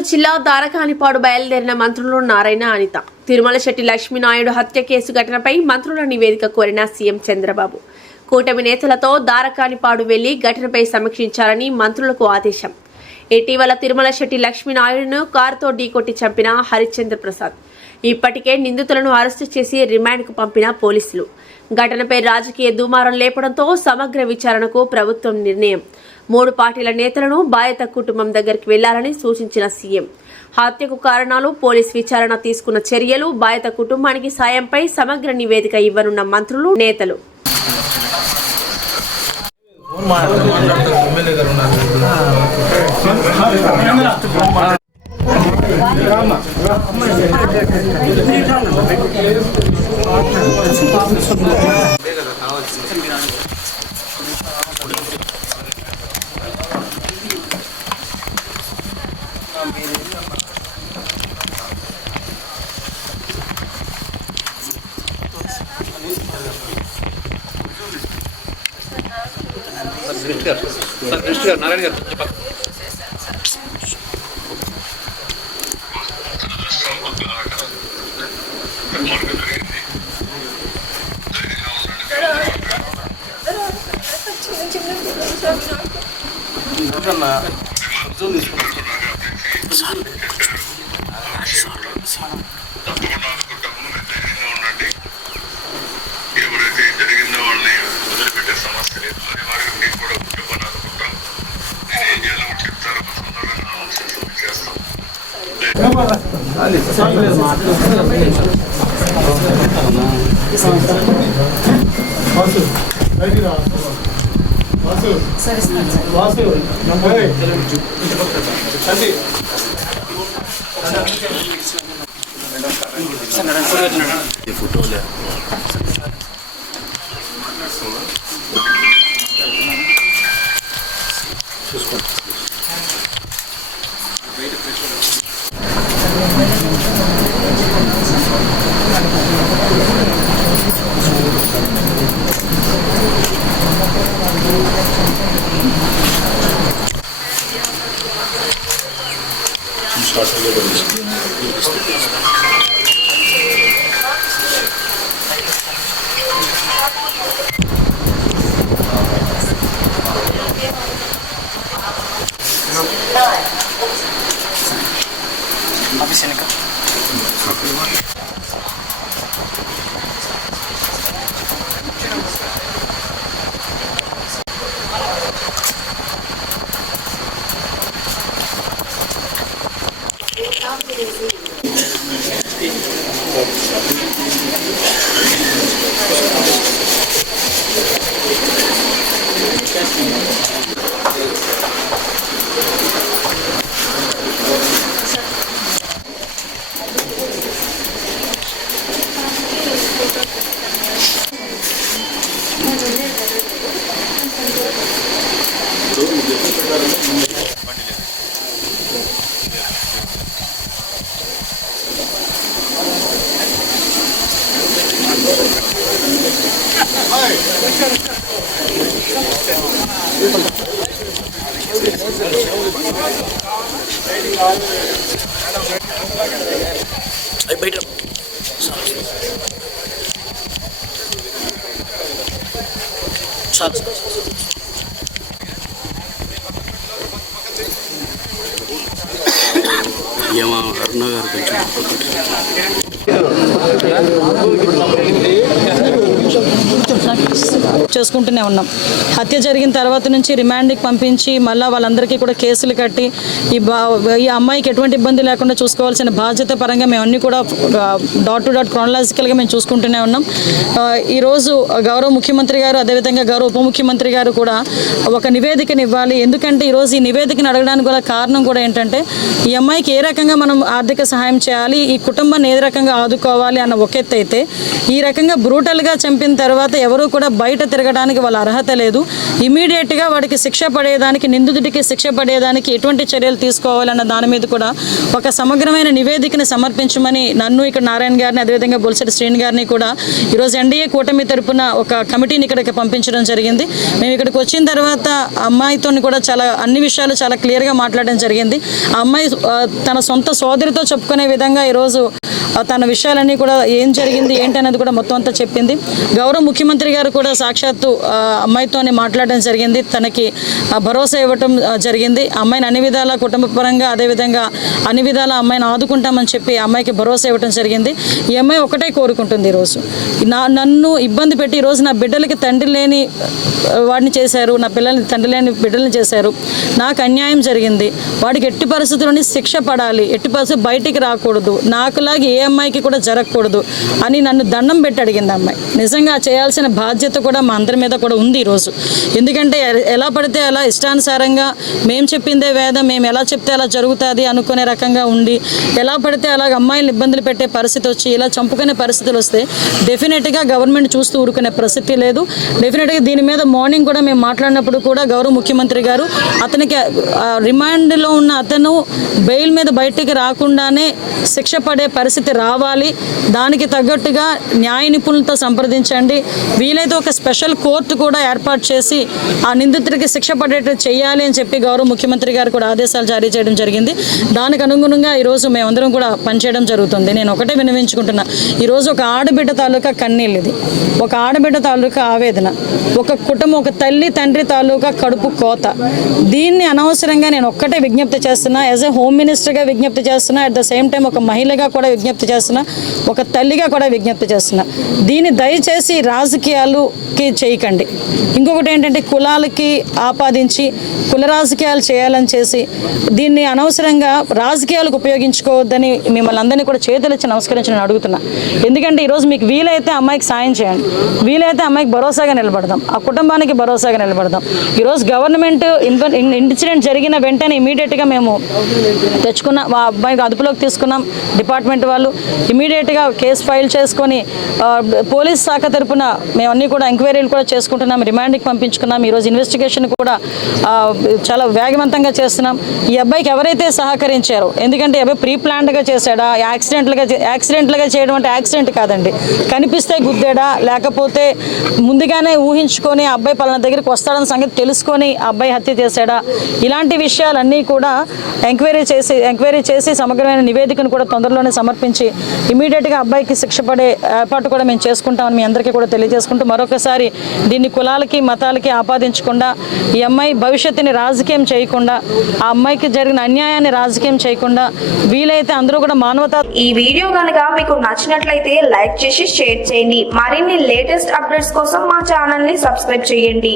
నెల్లూరు జిల్లా దారకానిపాడు బయలుదేరిన మంత్రులు నారాయణ అనిత. తిరుమల శెట్టి లక్ష్మీనాయుడు హత్య కేసు ఘటనపై మంత్రుల నివేదిక కోరిన సీఎం చంద్రబాబు. కూటమి నేతలతో దారకానిపాడు వెళ్ళి ఘటనపై సమీక్షించాలని మంత్రులకు ఆదేశం. ఇటీవల తిరుమల శెట్టి లక్ష్మీనాయుడును కారుతో ఢీకొట్టి చంపిన హరిశ్చంద్ర ప్రసాద్. ఇప్పటికే నిందితులను అరెస్టు చేసి రిమాండ్కు పంపిన పోలీసులు. ఘటనపై రాజకీయ దుమారం లేపడంతో సమగ్ర విచారణకు ప్రభుత్వం నిర్ణయం. మూడు పార్టీల నేతలను బాధిత కుటుంబం దగ్గరికి వెళ్ళాలని సూచించిన సీఎం. హత్యకు కారణాలు పోలీస్ విచారణ తీసుకున్న చర్యలు బాధిత కుటుంబానికి సాయంపై సమగ్ర నివేదిక ఇవ్వనున్న మంత్రులు నేతలు. ఎమ్మెల్యే గారు ఉన్నారు దృష్టి గారు సార్ దృష్టి గారు నారాయణ గారు అనుకుంటాము ధైర్యంగా ఉండండి ఎవరైతే జరిగిందో వాళ్ళని వదిలిపెట్టే సమస్య లేదు. మరి వారికి మీకు కూడా కుటుంబాన్ని అనుకుంటాం నేను ఏం చేయాలో కూడా చెప్తారు తొందరగా అనౌన్స్ చేస్తాం. చేస్తాం వాసు బయటికి Ano? Habis ini kan. ఏయ్. శాంతి. ఏమో అరుణ గారు కొంచెం పక్కకి చేసుకుంటూనే ఉన్నాం. హత్య జరిగిన తర్వాత నుంచి రిమాండ్కి పంపించి మళ్ళీ వాళ్ళందరికీ కూడా కేసులు కట్టి ఈ బా ఈ అమ్మాయికి ఎటువంటి ఇబ్బంది లేకుండా చూసుకోవాల్సిన బాధ్యత పరంగా మేము అన్ని కూడా డాట్ టు డాట్ క్రోనలాజికల్గా మేము చూసుకుంటూనే ఉన్నాం. ఈరోజు గౌరవ ముఖ్యమంత్రి గారు అదేవిధంగా గౌరవ ఉప ముఖ్యమంత్రి గారు కూడా ఒక నివేదికను ఇవ్వాలి ఎందుకంటే ఈరోజు ఈ నివేదికను అడగడానికి గల కారణం కూడా ఏంటంటే ఈ అమ్మాయికి ఏ రకంగా మనం ఆర్థిక సహాయం చేయాలి ఈ కుటుంబాన్ని ఏ రకంగా ఆదుకోవాలి అన్న ఒక అయితే ఈ రకంగా బ్రూటల్గా చంపిన తర్వాత ఎవరూ కూడా బయట తిరగడానికి వాళ్ళ అర్హత లేదు. ఇమీడియట్గా వాడికి శిక్ష పడేదానికి నిందితుడికి శిక్ష పడేదానికి ఎటువంటి చర్యలు తీసుకోవాలన్న దాని మీద కూడా ఒక సమగ్రమైన నివేదికని సమర్పించమని నన్ను ఇక్కడ నారాయణ గారిని అదేవిధంగా బొల్సటి శ్రీని గారిని కూడా ఈరోజు ఎన్డీఏ కూటమి తరపున ఒక కమిటీని ఇక్కడికి పంపించడం జరిగింది. మేము ఇక్కడికి వచ్చిన తర్వాత అమ్మాయితో కూడా చాలా అన్ని విషయాలు చాలా క్లియర్గా మాట్లాడడం జరిగింది. ఆ అమ్మాయి తన సొంత సోదరితో చెప్పుకునే విధంగా ఈరోజు తన విషయాలన్నీ కూడా ఏం జరిగింది ఏంటి కూడా మొత్తం అంతా చెప్పింది. గౌరవ ముఖ్యమంత్రి గారు కూడా సాక్షాత్తు అమ్మాయితోనే అమ్మాయితోని మాట్లాడడం జరిగింది. తనకి భరోసా ఇవ్వటం జరిగింది. అమ్మాయిని అన్ని విధాల కుటుంబపరంగా అదేవిధంగా అన్ని విధాల అమ్మాయిని ఆదుకుంటామని చెప్పి అమ్మాయికి భరోసా ఇవ్వటం జరిగింది. ఈ అమ్మాయి ఒకటే కోరుకుంటుంది ఈరోజు. నా నన్ను ఇబ్బంది పెట్టి ఈరోజు నా బిడ్డలకి తండ్రి లేని వాడిని చేశారు నా పిల్లల్ని తండ్రి లేని బిడ్డల్ని చేశారు. నాకు అన్యాయం జరిగింది. వాడికి ఎట్టి పరిస్థితుల్లోని శిక్ష పడాలి. ఎట్టి పరిస్థితి బయటికి రాకూడదు. నాకులాగా ఏ అమ్మాయికి కూడా జరగకూడదు అని నన్ను దండం పెట్టి అడిగింది అమ్మాయి. నిజంగా చేయాల్సిన బాధ్యత కూడా మా అందరి మీద కూడా ఉంది ఈరోజు. ఎందుకంటే ఎలా పడితే అలా ఇష్టానుసారంగా మేము చెప్పిందే వేదం మేము ఎలా చెప్తే అలా జరుగుతుంది అనుకునే రకంగా ఉండి ఎలా పడితే అలాగ అమ్మాయిలు ఇబ్బందులు పెట్టే పరిస్థితి వచ్చి ఇలా చంపుకునే పరిస్థితులు వస్తే డెఫినెట్గా గవర్నమెంట్ చూస్తూ ఊరుకునే ప్రసిద్ధి లేదు. డెఫినెట్గా దీని మీద మార్నింగ్ కూడా మేము మాట్లాడినప్పుడు కూడా గౌరవ ముఖ్యమంత్రి గారు అతనికి రిమాండ్లో ఉన్న అతను బెయిల్ మీద బయటికి రాకుండానే శిక్ష పడే పరిస్థితి రావాలి. దానికి తగ్గట్టుగా న్యాయ నిపుణులతో సంప్రదించండి. వీలైతే ఒక స్పెషల్ కోర్టు కూడా ఏర్పాటు చేసి ఆ నిందితుడికి శిక్ష పడేట్టు చేయాలి అని చెప్పి గౌరవ ముఖ్యమంత్రి గారు కూడా ఆదేశాలు జారీ చేయడం జరిగింది. దానికి అనుగుణంగా ఈరోజు మేమందరం కూడా పనిచేయడం జరుగుతుంది. నేను ఒకటే వినవించుకుంటున్నా ఈరోజు ఒక ఆడబిడ్డ తాలూకా కన్నీళ్ళు ఇది. ఒక ఆడబిడ్డ తాలూకా ఆవేదన. ఒక కుటుంబం ఒక తల్లి తండ్రి తాలూకా కడుపు కోత. దీన్ని అనవసరంగా నేను ఒక్కటే విజ్ఞప్తి చేస్తున్నా. యాజ్ ఎ హోమ్ మినిస్టర్గా విజ్ఞప్తి చేస్తున్నా. అట్ ద సేమ్ టైం ఒక మహిళగా కూడా విజ్ఞప్తి చేస్తున్నా. ఒక తల్లిగా కూడా విజ్ఞప్తి చేస్తున్నా. దీన్ని దయచేసి రాజకీయాలు కులాలకి చేయకండి. ఇంకొకటి ఏంటంటే కులాలకి ఆపాదించి కుల రాజకీయాలు చేయాలని చేసి దీన్ని అనవసరంగా రాజకీయాలకు ఉపయోగించుకోవద్దని మిమ్మల్ని అందరినీ కూడా చేతులిచ్చి నమస్కరించి నేను అడుగుతున్నా. ఎందుకంటే ఈరోజు మీకు వీలైతే అమ్మాయికి సాయం చేయండి. వీలైతే అమ్మాయికి భరోసాగా నిలబడదాం. ఆ కుటుంబానికి భరోసాగా నిలబడదాం. ఈరోజు గవర్నమెంట్ ఇన్సిడెంట్ జరిగిన వెంటనే ఇమీడియట్గా మేము తెచ్చుకున్న మా అబ్బాయికి అదుపులోకి తీసుకున్నాం. డిపార్ట్మెంట్ వాళ్ళు ఇమీడియట్గా కేసు ఫైల్ చేసుకొని పోలీస్ శాఖ తరపున మేము అన్ని కూడా ఎంక్వైరీలు కూడా చేసుకుంటున్నాం రిమాండ్కి పంపించుకున్నాం. ఈరోజు ఇన్వెస్టిగేషన్ కూడా చాలా వేగవంతంగా చేస్తున్నాం. ఈ అబ్బాయికి ఎవరైతే సహకరించారో ఎందుకంటే ఈ అబ్బాయి ప్రీ ప్లాన్డ్గా చేశాడా యాక్సిడెంట్లుగా యాక్సిడెంట్లుగా చేయడం అంటే యాక్సిడెంట్ కాదండి. కనిపిస్తే గుద్దాడా లేకపోతే ముందుగానే ఊహించుకొని ఆ అబ్బాయి పలానా దగ్గరికి వస్తాడన్న సంగతి తెలుసుకొని ఆ అబ్బాయి హత్య చేశాడా ఇలాంటి విషయాలన్నీ కూడా ఎంక్వైరీ చేసి ఎంక్వైరీ చేసి సమగ్రమైన నివేదికను కూడా తొందరలోనే సమర్పించి ఇమీడియట్గా అబ్బాయికి శిక్ష పడే ఏర్పాటు కూడా మేము చేసుకుంటామని మీ అందరికీ కూడా తెలియజేసుకుంటూ మరొకసారి దీన్ని కులాలకి మతాలకి ఆపాదించకుండా ఈ అమ్మాయి భవిష్యత్తుని రాజకీయం చేయకుండా ఆ అమ్మాయికి జరిగిన అన్యాయాన్ని రాజకీయం చేయకుండా వీలైతే అందరూ కూడా మానవత ఈ వీడియో కనుక మీకు నచ్చినట్లయితే లైక్ చేసి షేర్ చేయండి. మరిన్ని లేటెస్ట్ అప్డేట్స్ కోసం మా ఛానల్ని సబ్స్క్రైబ్ చేయండి.